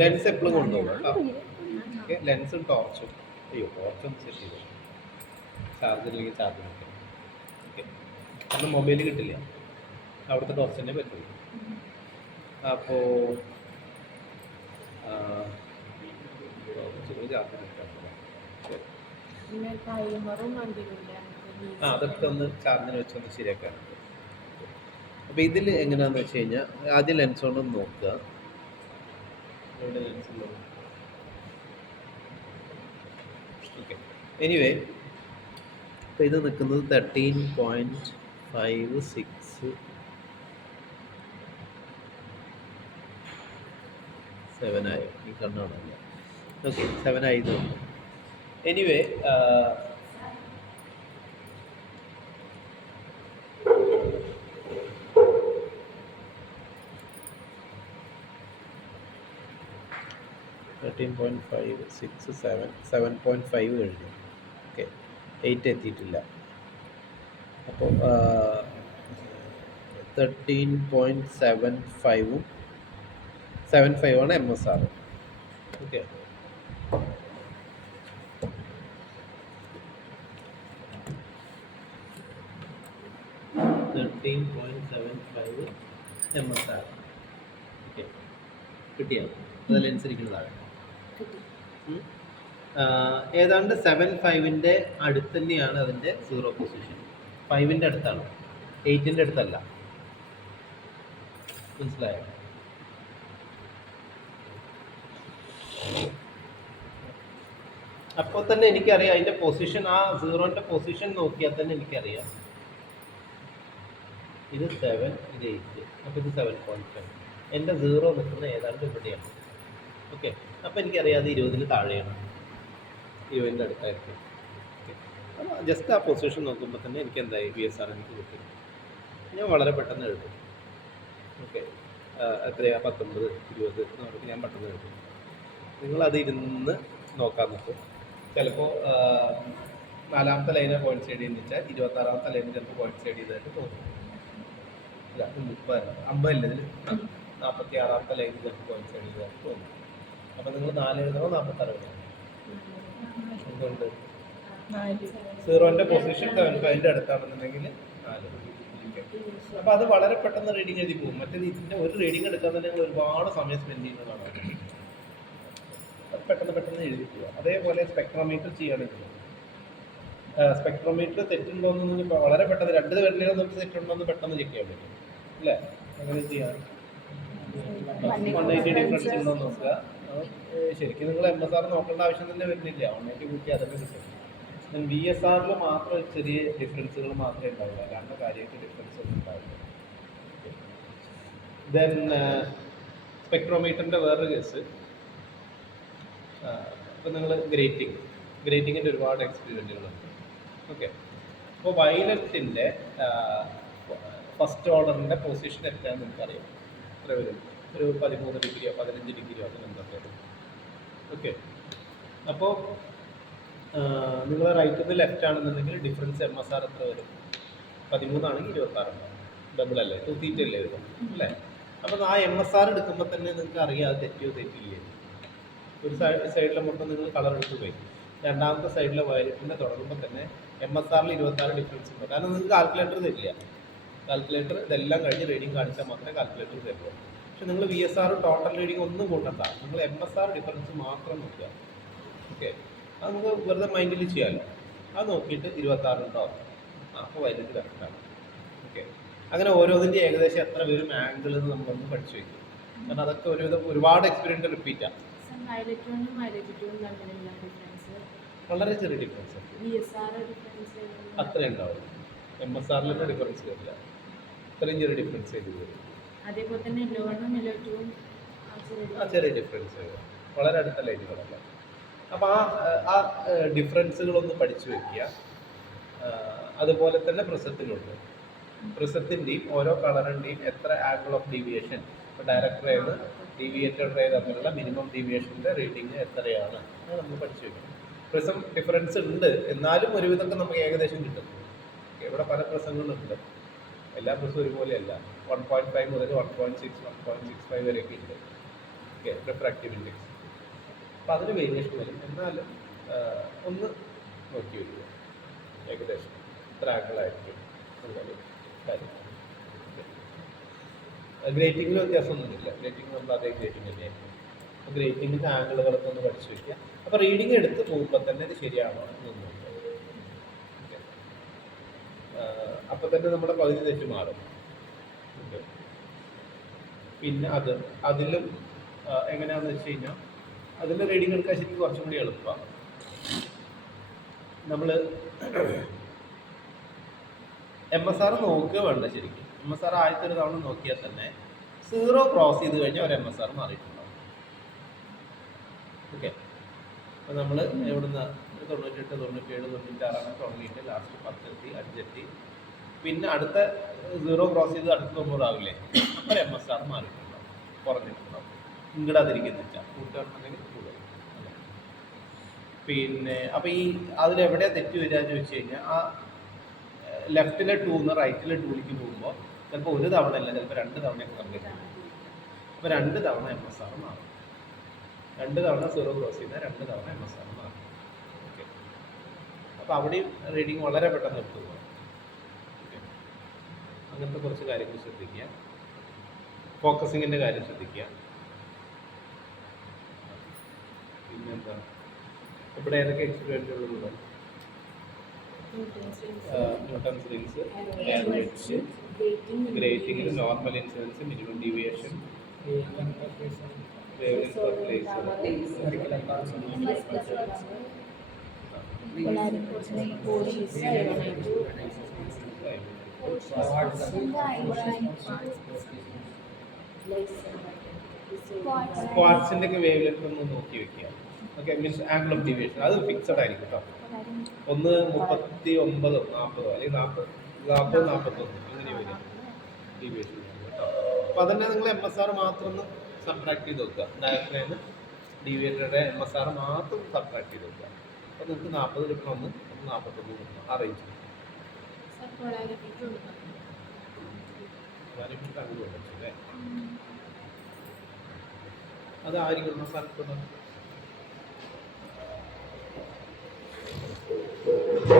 Lens എപ്പോഴും കൊണ്ടുപോകും കേട്ടോ. ഓക്കെ, ലെൻസും ടോർച്ചും. അയ്യോ, ടോർച്ചൊന്ന് സെറ്റ് ചെയ്തു, ചാർജറിലേക്ക് ചാർജ് നോക്കാം. ഓക്കെ, കാരണം മൊബൈൽ കിട്ടില്ല, അവിടുത്തെ ടോർച്ച് തന്നെ പറ്റുള്ളൂ. അപ്പോൾ ചാർജ് നോക്കാം. അതൊക്കെ ഒന്ന് ചാർജിന് വെച്ചൊന്ന് ശരിയാക്കാൻ. അപ്പോൾ ഇതിൽ എങ്ങനെയാണെന്ന് വെച്ച് കഴിഞ്ഞാൽ ആദ്യം ലെൻസ് കൊണ്ടൊന്ന് നോക്കുക. എവിടെ ലെൻസ് ഉള്ളത്? ഓക്കെ, എനിവേ അപ്പോൾ ഇത് നിൽക്കുന്നത് 13.56 7 ആയി. ഈ കണ്ണാണല്ലോ. ഓക്കെ, 7 ആയത്. എനിവേ 13.567 7.5 കഴിഞ്ഞു. ഓക്കെ, 8 എത്തിയിട്ടില്ല. അപ്പോൾ 13.75 75 ആണ് MSR. Okay, 13.75 MSR. ഓക്കെ, കിട്ടിയോ? അത് ലെൻസിരിക്കുന്നതാണ്. ഏതാണ്ട് 7.5-ൻ്റെ അടുത്ത് തന്നെയാണ് അതിൻ്റെ സീറോ പൊസിഷൻ. 5-ൻ്റെ അടുത്താണ്, 8-ൻ്റെ അടുത്തല്ല. മനസ്സിലായോ? അപ്പോൾ തന്നെ എനിക്കറിയാം അതിൻ്റെ പൊസിഷൻ, ആ സീറോൻ്റെ പൊസിഷൻ നോക്കിയാൽ തന്നെ എനിക്കറിയാം ഇത് 7, ഇത് 8, അപ്പോൾ ഇത് 7.5. എൻ്റെ സീറോ നിൽക്കുന്നത് ഏതാണ്ട് ഇവിടെയാണ്. ഓക്കെ, അപ്പോൾ എനിക്കറിയാം അത് 20-ന് താഴെയാണ്, 20-ൻ്റെ അടുത്തായിരിക്കും. ഓക്കെ, അപ്പോൾ ജസ്റ്റ് ആ പൊസിഷൻ നോക്കുമ്പോൾ തന്നെ എനിക്ക് എന്തായി VSR എനിക്ക് കിട്ടും. ഞാൻ വളരെ പെട്ടെന്ന് എഴുതും. ഓക്കെ, എത്രയാണ് 19, 20 എന്നൊക്കെ ഞാൻ പെട്ടെന്ന് എഴുതും. നിങ്ങളത് ഇരുന്ന് നോക്കാൻ നോക്കും. ചിലപ്പോൾ 4-ാമത്തെ ലൈനെ പോയിന്റ് സൈഡ് ചെയ്യുന്ന വെച്ചാൽ 26-ാമത്തെ ലൈന് ചിലപ്പോൾ പോയിന്റ് സൈഡ് ചെയ്തതായിട്ട് തോന്നും. ഇല്ല, 30 50 അല്ല, ഇതിൽ 46-ാമത്തെ ലൈന് ചിലപ്പോൾ പോയിന്റ് സൈഡ് ചെയ്തതായിട്ട് തോന്നും. അപ്പോൾ നിങ്ങൾ 4 എഴുതണോ 46 എഴുതണോ? എന്തുകൊണ്ട്? സീറോൻ്റെ പൊസിഷൻ 7.5-ൻ്റെ അടുത്താണെന്നുണ്ടെങ്കിൽ 4. അപ്പോൾ അത് വളരെ പെട്ടെന്ന് റീഡിങ് എഴുതി പോകും. മറ്റേത് ഇതിൻ്റെ ഒരു റീഡിങ് എടുക്കാൻ തന്നെ നിങ്ങൾ ഒരുപാട് സമയം സ്പെൻഡ് ചെയ്യുന്നതാണ്. പെട്ടെന്ന് പെട്ടെന്ന് എഴുതി പോവുക. അതേപോലെ സ്പെക്ട്രോമീറ്റർ ചെയ്യുകയാണെങ്കിൽ സ്പെക്ട്രോമീറ്റർ തെറ്റുണ്ടോയെന്ന് വളരെ പെട്ടെന്ന് 2 വിരലുകൾ നമുക്ക് തെറ്റുണ്ടോയെന്ന് പെട്ടെന്ന് ചെക്ക് ചെയ്യാൻ പറ്റും അല്ലേ? അങ്ങനെ ചെയ്യാം. 180 ഡിഫറൻസ് ഉണ്ടോ എന്ന് നോക്കുക. ശരിക്കും നിങ്ങൾ MSR നോക്കേണ്ട ആവശ്യം തന്നെ വരുന്നില്ല, 180 കൂട്ടി അതൊക്കെ കിട്ടും. VSR-ൽ മാത്രം ചെറിയ ഡിഫറൻസുകൾ മാത്രമേ ഉണ്ടാവില്ല, അല്ലാണ്ട് കാര്യമായിട്ട് ഡിഫറൻസ് ഒന്നും ഉണ്ടാവില്ല. ദെൻ സ്പെക്ട്രോമീറ്ററിൻ്റെ വേറൊരു കേസ്, ഇപ്പോൾ നിങ്ങൾ ഗ്രേറ്റിങ്ങിൻ്റെ ഒരുപാട് എക്സ്പീരിയൻസുകളുണ്ട്. ഓക്കെ, അപ്പോൾ വയലറ്റിൻ്റെ ഫസ്റ്റ് ഓർഡറിൻ്റെ പൊസിഷൻ എത്രയാണെന്ന് നിങ്ങൾക്കറിയാം. എത്ര വരും? ഒരു 13 ഡിഗ്രിയോ 15 ഡിഗ്രിയോ അങ്ങനെ എന്തൊക്കെ. ഓക്കെ, അപ്പോൾ നിങ്ങൾ റൈറ്റിൽ നിന്ന് ലെഫ്റ്റ് ആണെന്നുണ്ടെങ്കിൽ ഡിഫറൻസ് MSR എത്ര വരും? 13 ആണെങ്കിൽ 26 ഉണ്ടാവും. ഡബിൾ അല്ലേ, 2 തീറ്റ അല്ലേ വരും അല്ലേ? അപ്പോൾ ആ MSR എടുക്കുമ്പോൾ തന്നെ നിങ്ങൾക്ക് അറിയാം അത് തെറ്റിയോ തെറ്റില്ലേ. ഒരു സൈഡിലെ മൊത്തം നിങ്ങൾ കളർ എടുത്ത് പോയി, രണ്ടാമത്തെ സൈഡിലെ വയലറ്റിൻ്റെ തുടങ്ങുമ്പോൾ തന്നെ MSR-ൽ 26 ഡിഫറൻസ് ഉണ്ട്. കാരണം നിങ്ങൾക്ക് കാൽക്കുലേറ്റർ തരില്ല. കാൽക്കുലേറ്റർ ഇതെല്ലാം കഴിഞ്ഞ് റീഡിങ് കാണിച്ചാൽ മാത്രമേ കാൽക്കുലേറ്റർ തരുള്ളൂ. പക്ഷെ നിങ്ങൾ VSR ടോട്ടൽ റീഡിങ് ഒന്നും കൂട്ടണ്ട, നിങ്ങൾ MSR ഡിഫറൻസ് മാത്രം നോക്കുക. ഓക്കെ, അത് നമുക്ക് വെറുതെ മൈൻഡിൽ ചെയ്യാമല്ലോ. അത് നോക്കിയിട്ട് 26 ഉണ്ടോ, അപ്പോൾ വയലറ്റ് കറക്റ്റാണ്. ഓക്കെ, അങ്ങനെ ഓരോന്നിൻ്റെ ഏകദേശം എത്ര വരും ആംഗിൾ എന്ന് നമ്മളൊന്ന് പഠിച്ചു വയ്ക്കും. കാരണം അതൊക്കെ ഒരുപാട് എക്സ്പീരിയൻസ് റിപ്പീറ്റാണ്. വളരെ ചെറിയ ഡിഫറൻസ് അത്രയും ഉണ്ടാവും. MSR-ൽ ഡിഫറൻസ് വരില്ല, അത്രയും ചെറിയ ഡിഫറൻസ് ചെയ്ത് വരും. ആ ചെറിയ ഡിഫറൻസ് വരും, വളരെ അടുത്ത ലൈനുകളല്ല. അപ്പോൾ ആ ഡിഫറൻസുകളൊന്ന് പഠിച്ചു വയ്ക്കുക. അതുപോലെ തന്നെ പ്രിസത്തിലുണ്ട്. പ്രിസത്തിൻ്റെയും ഓരോ കളറിൻ്റെയും എത്ര ആംഗിൾ ഓഫ് ഡീവിയേഷൻ, ഇപ്പോൾ ഡയറക്റ്റ് റേ ഡീവിയേറ്റഡ് റേ തമ്മിലുള്ള മിനിമം ഡീവിയേഷൻ്റെ റീഡിങ് എത്രയാണ് അത് നമ്മൾ പഠിച്ചു വയ്ക്കണം. പ്രിസം ഡിഫറൻസ് ഉണ്ട്, എന്നാലും ഒരുവിധമൊക്കെ നമുക്ക് ഏകദേശം കിട്ടും. ഇവിടെ പല പ്രസങ്ങളുണ്ട്, എല്ലാ പ്രസവും ഒരുപോലെയല്ല. 1.5 മുതൽ 1.6 1.65 വരെയൊക്കെ ഉണ്ട്. Okay, refractive index. അപ്പോൾ അതിന് വേരിയേഷൻ വരും. എന്നാലും ഒന്ന് നോക്കി വരിക, ഏകദേശം ഇത്ര ആംഗിളായിരിക്കും എന്നുള്ളൊരു കാര്യം. ഗ്രേറ്റിങ്ങിൽ വ്യത്യാസമൊന്നുമില്ല, ഗ്രേറ്റിംഗ് നമ്മൾ അതേ ഗ്രേറ്റിംഗ് തന്നെയായിരിക്കും. അപ്പോൾ ഗ്രേറ്റിങ്ങിൻ്റെ ആംഗിളുകളൊക്കെ ഒന്ന് പഠിച്ചു വയ്ക്കുക. അപ്പോൾ റീഡിങ് എടുത്ത് പോകുമ്പോൾ തന്നെ ഇത് ശരിയാണോ എന്ന് നോക്കുക. അപ്പോൾ തന്നെ നമ്മുടെ പകുതി തെറ്റ് മാറും. പിന്നെ അതിലും എങ്ങനെയാണെന്ന് വെച്ച് കഴിഞ്ഞാൽ അതിൻ്റെ റീഡിങ് എടുക്കാൻ ശരിക്കും കുറച്ചും കൂടി എളുപ്പമാണ്. നമ്മൾ MSR നോക്കുക വേണ്ട. ശരിക്കും MSR ആദ്യത്തെ ഒരു തവണ നോക്കിയാൽ തന്നെ 0 ക്രോസ് ചെയ്ത് കഴിഞ്ഞാൽ ഒരു MSR മാറിയിട്ടുണ്ടാവും. ഓക്കെ, അപ്പോൾ നമ്മൾ എവിടുന്ന് 98, 97, 96 തുടങ്ങിയിട്ട് ലാസ്റ്റ് 10 എത്തി, 5 എത്തി. പിന്നെ അടുത്ത 0 ക്രോസ് ചെയ്ത് അടുത്ത 90 ആവില്ലേ, അപ്പോൾ ഒരു MSR മാറിയിട്ടുണ്ടാവും, കുറഞ്ഞിട്ടുണ്ടാവും. ഇങ്ങടാതിരിക്കുന്ന കൂട്ടുകാരുണ്ടെങ്കിൽ കൂടുതൽ. പിന്നെ അപ്പോൾ ഈ അതിലെവിടെയാണ് തെറ്റ് വരിക എന്ന് ചോദിച്ചു കഴിഞ്ഞാൽ, ആ ലെഫ്റ്റിലെ 2 റൈറ്റിലെ 2ലേക്ക് പോകുമ്പോൾ ചിലപ്പോൾ ഒരു തവണ അല്ല, ചിലപ്പോൾ 2 തവണയൊക്കെ കംപ്ലീറ്റ് ചെയ്യും. അപ്പോൾ 2 തവണ MSR മാറും. 2 തവണ 0 ക്രോസ് ചെയ്താൽ 2 തവണ MSR മാറും. ഓക്കെ, അപ്പോൾ അവിടെയും റീഡിങ് വളരെ പെട്ടെന്ന് എടുത്തു പോകും. ഓക്കെ, അങ്ങനത്തെ കുറച്ച് കാര്യങ്ങൾ ശ്രദ്ധിക്കുക. ഫോക്കസിങ്ങിൻ്റെ കാര്യം ശ്രദ്ധിക്കുക. പിന്നെന്താ, ഇവിടെ ഏതൊക്കെ എക്സ്പീരിയൻസുകളുണ്ടോ? ന്യൂട്ടൺസ് റിങ്സ്, ഗ്രേറ്റിംഗിൽ normal incidence, minimum deviation, wavelength per place, ക്വാർട്സിൻ്റെ ഒക്കെ വേവ് ലെങ്ത് ഒന്ന് നോക്കി വെക്കുക. Okay, means angle of deviation അത് ഫിക്സഡ് ആയിരിക്കും കേട്ടോ. ഒന്ന് 39, 40 അല്ലെങ്കിൽ 40, 41 അങ്ങനെ വരും ഡീവിയേഷൻ കേട്ടോ. അപ്പോൾ അതന്നെ നിങ്ങൾ MSR മാത്രം ഒന്ന് സബ്ട്രാക്ട് ചെയ്ത് വെക്കുക. ഡയറക്ഷനിൽ ഡീവിയേറ്ററുടെ MSR മാത്രം സബ്ട്രാക്ട് ചെയ്ത് വെക്കുക. അപ്പോൾ നിങ്ങൾക്ക് 40 കിട്ടണമെന്ന് 41 കിട്ടണം, ആ റേഞ്ച്. അത് ആര് കിട്ടണം? സ്ഥലത്തുള്ള